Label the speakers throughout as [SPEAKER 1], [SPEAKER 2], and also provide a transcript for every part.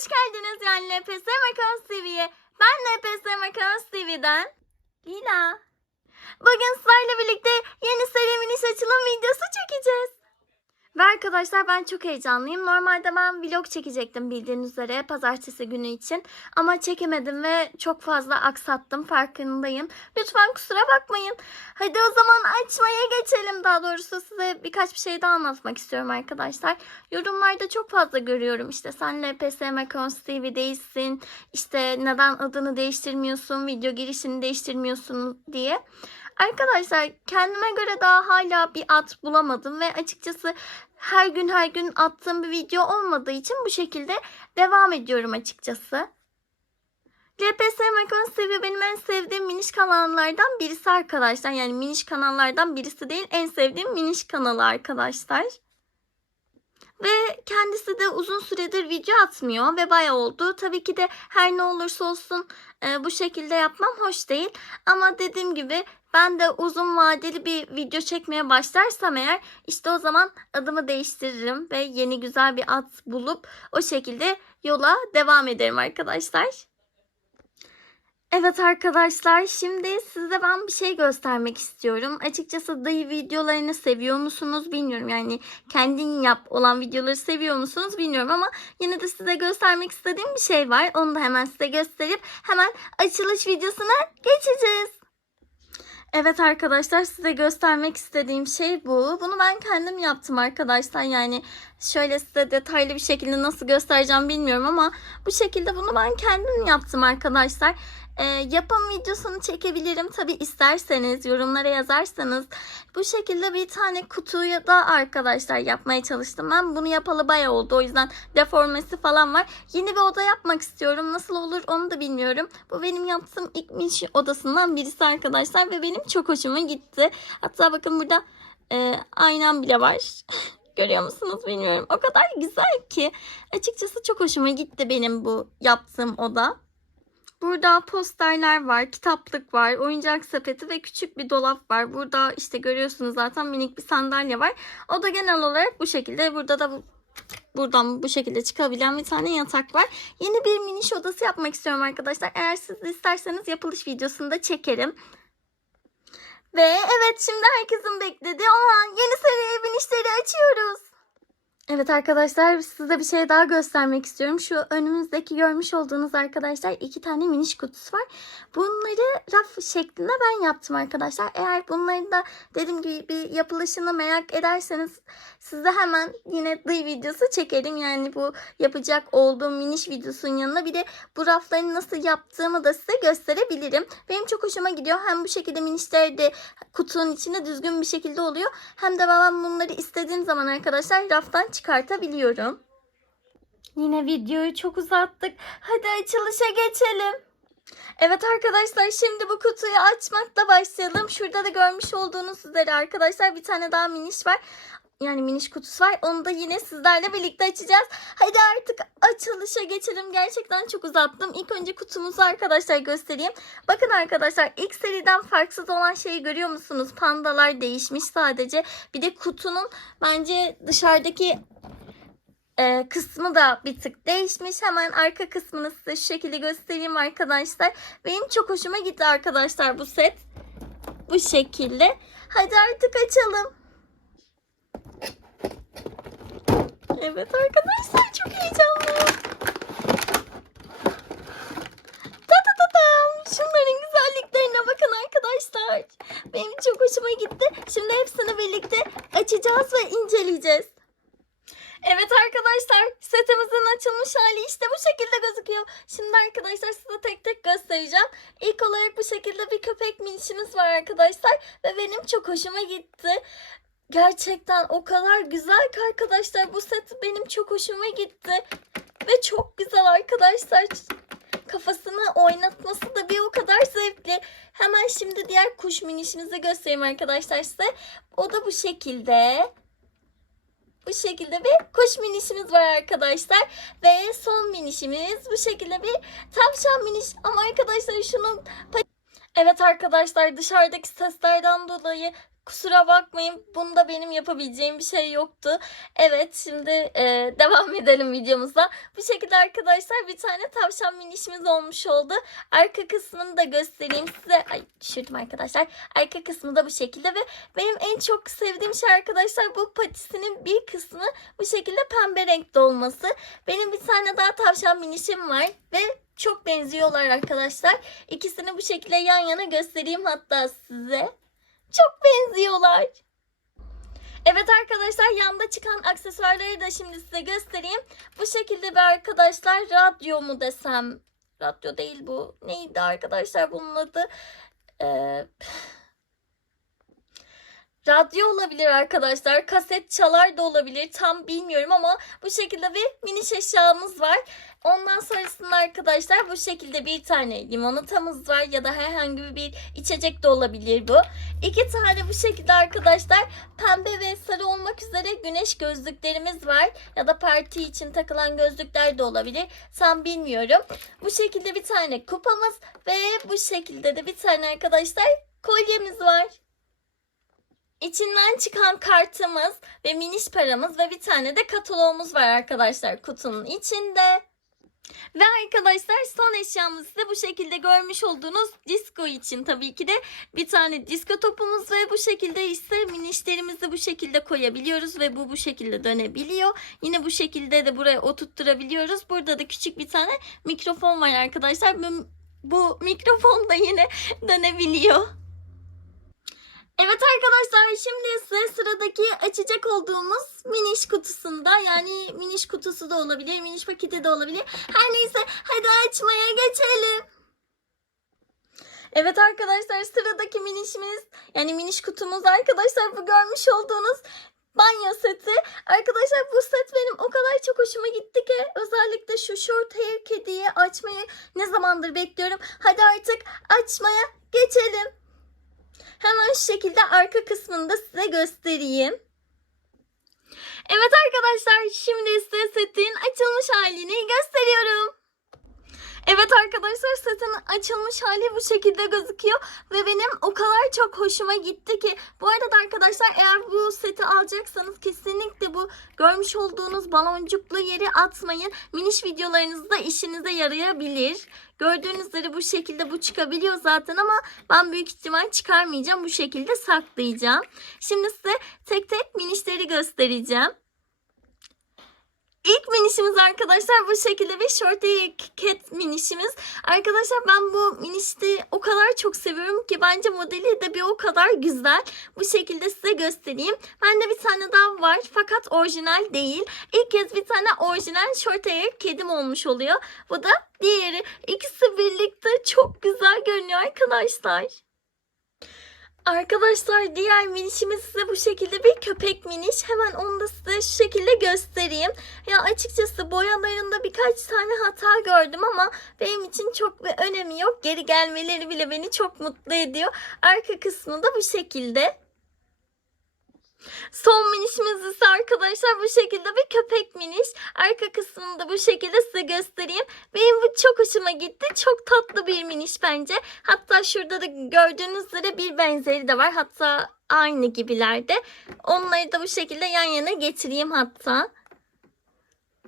[SPEAKER 1] hoş geldiniz yani LPS Makaros TV'ye. Ben LPS Makaros TV'den Lila. Bugün sizlerle birlikte yeni serimin iş açılım videosu çekeceğiz. Ve arkadaşlar ben çok heyecanlıyım. Normalde ben vlog çekecektim bildiğiniz üzere pazartesi günü için. Ama çekemedim ve çok fazla aksattım farkındayım. Lütfen kusura bakmayın. Hadi o zaman açmaya geçelim. Daha doğrusu size birkaç bir şey daha anlatmak istiyorum arkadaşlar. Yorumlarda çok fazla görüyorum. İşte sen LPS Macons TV değilsin. İşte neden adını değiştirmiyorsun, video girişini değiştirmiyorsun diye. Arkadaşlar kendime göre daha hala bir ad bulamadım ve açıkçası her gün her gün attığım bir video olmadığı için bu şekilde devam ediyorum açıkçası. LPS Macons TV benim en sevdiğim miniş kanallardan birisi arkadaşlar. Yani miniş kanallardan birisi değil en sevdiğim miniş kanalı arkadaşlar. Ve kendisi de uzun süredir video atmıyor ve bayağı oldu. Tabii ki de her ne olursa olsun e, bu şekilde yapmam hoş değil. Ama dediğim gibi ben de uzun vadeli bir video çekmeye başlarsam eğer işte o zaman adımı değiştiririm ve yeni güzel bir ad bulup o şekilde yola devam ederim arkadaşlar. Evet arkadaşlar şimdi size ben bir şey göstermek istiyorum. Açıkçası dayı videolarını seviyor musunuz bilmiyorum. Yani kendin yap olan videoları seviyor musunuz bilmiyorum ama yine de size göstermek istediğim bir şey var. Onu da hemen size gösterip hemen açılış videosuna geçeceğiz. Evet arkadaşlar size göstermek istediğim şey bu. Bunu ben kendim yaptım arkadaşlar. Yani şöyle size detaylı bir şekilde nasıl göstereceğim bilmiyorum ama bu şekilde bunu ben kendim yaptım arkadaşlar. Ee, yapım videosunu çekebilirim tabi isterseniz yorumlara yazarsanız. Bu şekilde bir tane kutuya da arkadaşlar yapmaya çalıştım. Ben bunu yapalı bayağı oldu o yüzden deformesi falan var. Yeni bir oda yapmak istiyorum. Nasıl olur onu da bilmiyorum. Bu benim yaptığım ilk miniş odasından birisi arkadaşlar ve benim çok hoşuma gitti. Hatta bakın burada e, aynam bile var. Görüyor musunuz bilmiyorum. O kadar güzel ki. Açıkçası çok hoşuma gitti benim bu yaptığım oda. Burada posterler var, kitaplık var, oyuncak sepeti ve küçük bir dolap var. Burada işte görüyorsunuz zaten minik bir sandalye var. O da genel olarak bu şekilde. Burada da bu, buradan bu şekilde çıkabilen bir tane yatak var. Yeni bir miniş odası yapmak istiyorum arkadaşlar. Eğer siz isterseniz yapılış videosunu da çekerim. Ve evet şimdi herkesin beklediği o an yeni seri binişleri açıyoruz. Evet arkadaşlar size bir şey daha göstermek istiyorum. Şu önümüzdeki görmüş olduğunuz arkadaşlar iki tane miniş kutusu var. Bunları raf şeklinde ben yaptım arkadaşlar. Eğer bunları da dediğim gibi bir yapılışını merak ederseniz size hemen yine dıy videosu çekerim. Yani bu yapacak olduğum miniş videosunun yanına bir de bu rafları nasıl yaptığımı da size gösterebilirim. Benim çok hoşuma gidiyor. Hem bu şekilde minişler de kutunun içinde düzgün bir şekilde oluyor. Hem de ben bunları istediğim zaman arkadaşlar raftan çıkartabiliyorum. Yine videoyu çok uzattık. Hadi açılışa geçelim. Evet arkadaşlar şimdi bu kutuyu açmakla başlayalım. Şurada da görmüş olduğunuz üzere arkadaşlar bir tane daha miniş var. Yani miniş kutusu var. Onu da yine sizlerle birlikte açacağız. Hadi artık açılışa geçelim. Gerçekten çok uzattım. İlk önce kutumuzu arkadaşlar göstereyim. Bakın arkadaşlar ilk seriden farksız olan şeyi görüyor musunuz? Pandalar değişmiş sadece. Bir de kutunun bence dışarıdaki e, kısmı da bir tık değişmiş. Hemen arka kısmını size şu şekilde göstereyim arkadaşlar. Benim çok hoşuma gitti arkadaşlar bu set. Bu şekilde. Hadi artık açalım. Evet arkadaşlar çok heyecanlıyım. Arkadaşlar. Benim çok hoşuma gitti. Şimdi hepsini birlikte açacağız ve inceleyeceğiz. Evet arkadaşlar setimizin açılmış hali işte bu şekilde gözüküyor. Şimdi arkadaşlar size tek tek göstereceğim. İlk olarak bu şekilde bir köpek minişimiz var arkadaşlar. Ve benim çok hoşuma gitti. Gerçekten o kadar güzel ki arkadaşlar bu set benim çok hoşuma gitti. Ve çok güzel arkadaşlar. Kafasını oynatması da bir o kadar zevkli. Hemen şimdi diğer kuş minişimizi göstereyim arkadaşlar size. O da bu şekilde. Bu şekilde bir kuş minişimiz var arkadaşlar. Ve son minişimiz bu şekilde bir tavşan miniş. Ama arkadaşlar şunun... Evet arkadaşlar dışarıdaki seslerden dolayı Kusura bakmayın. Bunda benim yapabileceğim bir şey yoktu. Evet şimdi e, devam edelim videomuza. Bu şekilde arkadaşlar bir tane tavşan minişimiz olmuş oldu. Arka kısmını da göstereyim size. Ay düşürdüm arkadaşlar. Arka kısmı da bu şekilde ve benim en çok sevdiğim şey arkadaşlar bu patisinin bir kısmı bu şekilde pembe renkte olması. Benim bir tane daha tavşan minişim var ve çok benziyorlar arkadaşlar. İkisini bu şekilde yan yana göstereyim hatta size. Çok benziyorlar. Evet arkadaşlar yanda çıkan aksesuarları da şimdi size göstereyim. Bu şekilde bir arkadaşlar radyo mu desem? Radyo değil bu. Neydi arkadaşlar bunun adı? Ee, radyo olabilir arkadaşlar. Kaset çalar da olabilir. Tam bilmiyorum ama bu şekilde bir mini eşyamız var. Ondan sonrasında arkadaşlar bu şekilde bir tane limonatamız var ya da herhangi bir içecek de olabilir bu. İki tane bu şekilde arkadaşlar pembe ve sarı olmak üzere güneş gözlüklerimiz var. Ya da parti için takılan gözlükler de olabilir. Tam bilmiyorum. Bu şekilde bir tane kupamız ve bu şekilde de bir tane arkadaşlar kolyemiz var. İçinden çıkan kartımız ve miniş paramız ve bir tane de kataloğumuz var arkadaşlar kutunun içinde. Ve arkadaşlar son eşyamız da bu şekilde görmüş olduğunuz disco için tabii ki de bir tane disco topumuz ve bu şekilde ise minişlerimizi bu şekilde koyabiliyoruz ve bu bu şekilde dönebiliyor. Yine bu şekilde de buraya oturtturabiliyoruz. Burada da küçük bir tane mikrofon var arkadaşlar. Bu, bu mikrofon da yine dönebiliyor. Evet arkadaşlar şimdi size sıradaki açacak olduğumuz miniş kutusunda yani miniş kutusu da olabilir, miniş paketi de olabilir. Her neyse hadi açmaya geçelim. Evet arkadaşlar sıradaki minişimiz yani miniş kutumuz arkadaşlar bu görmüş olduğunuz banyo seti. Arkadaşlar bu set benim o kadar çok hoşuma gitti ki özellikle şu short hair kediyi açmayı ne zamandır bekliyorum. Hadi artık açmaya geçelim. Hemen şu şekilde arka kısmını da size göstereyim. Evet arkadaşlar şimdi size setin açılmış halini gösteriyorum. Evet arkadaşlar setin açılmış hali bu şekilde gözüküyor ve benim çok hoşuma gitti ki bu arada arkadaşlar eğer bu seti alacaksanız kesinlikle bu görmüş olduğunuz baloncuklu yeri atmayın. Miniş videolarınızda işinize yarayabilir. Gördüğünüz üzere bu şekilde bu çıkabiliyor zaten ama ben büyük ihtimal çıkarmayacağım. Bu şekilde saklayacağım. Şimdi size tek tek minişleri göstereceğim. İlk minişimiz arkadaşlar bu şekilde bir shorty cat minişimiz. Arkadaşlar ben bu minişte o kadar çok seviyorum ki bence modeli de bir o kadar güzel. Bu şekilde size göstereyim. Bende bir tane daha var fakat orijinal değil. İlk kez bir tane orijinal short hair kedim olmuş oluyor. Bu da diğeri. İkisi birlikte çok güzel görünüyor arkadaşlar. Arkadaşlar diğer minişimiz size bu şekilde bir köpek miniş. Hemen onu da size şu şekilde göstereyim. Ya açıkçası boyalarında birkaç tane hata gördüm ama benim için çok bir önemi yok. Geri gelmeleri bile beni çok mutlu ediyor. Arka kısmı da bu şekilde. Son minişimiz ise arkadaşlar bu şekilde bir köpek miniş. Arka kısmını da bu şekilde size göstereyim. Benim bu çok hoşuma gitti. Çok tatlı bir miniş bence. Hatta şurada da gördüğünüz üzere bir benzeri de var. Hatta aynı gibilerde. Onları da bu şekilde yan yana getireyim hatta.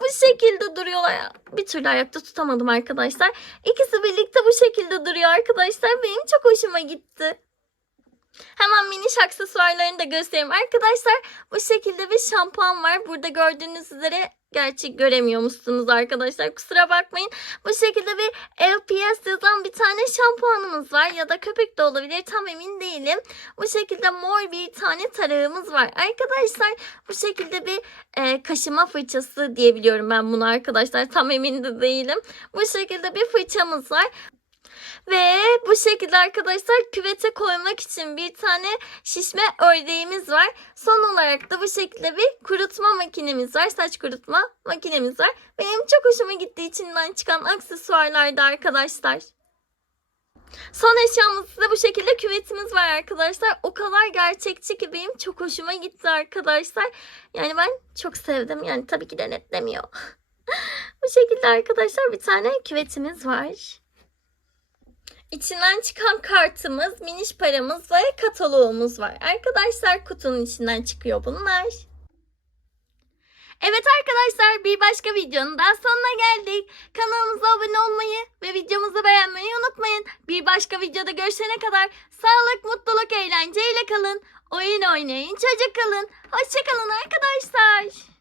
[SPEAKER 1] Bu şekilde duruyorlar. Bir türlü ayakta tutamadım arkadaşlar. İkisi birlikte bu şekilde duruyor arkadaşlar. Benim çok hoşuma gitti. Hemen miniş aksesuarlarını da göstereyim. Arkadaşlar bu şekilde bir şampuan var. Burada gördüğünüz üzere gerçi göremiyor musunuz arkadaşlar? Kusura bakmayın. Bu şekilde bir LPS yazan bir tane şampuanımız var. Ya da köpük de olabilir. Tam emin değilim. Bu şekilde mor bir tane tarağımız var. Arkadaşlar bu şekilde bir e, kaşıma fırçası diyebiliyorum ben bunu arkadaşlar. Tam emin de değilim. Bu şekilde bir fırçamız var. Ve bu şekilde arkadaşlar küvete koymak için bir tane şişme ördeğimiz var. Son olarak da bu şekilde bir kurutma makinemiz var. Saç kurutma makinemiz var. Benim çok hoşuma gittiği içinden çıkan aksesuarlarda arkadaşlar. Son eşyamızda da bu şekilde küvetimiz var arkadaşlar. O kadar gerçekçi ki benim çok hoşuma gitti arkadaşlar. Yani ben çok sevdim. Yani tabii ki denetlemiyor. bu şekilde arkadaşlar bir tane küvetimiz var. İçinden çıkan kartımız, miniş paramız ve kataloğumuz var. Arkadaşlar kutunun içinden çıkıyor bunlar. Evet arkadaşlar bir başka videonun daha sonuna geldik. Kanalımıza abone olmayı ve videomuzu beğenmeyi unutmayın. Bir başka videoda görüşene kadar sağlık, mutluluk, eğlenceyle kalın. Oyun oynayın, çocuk kalın. Hoşçakalın arkadaşlar.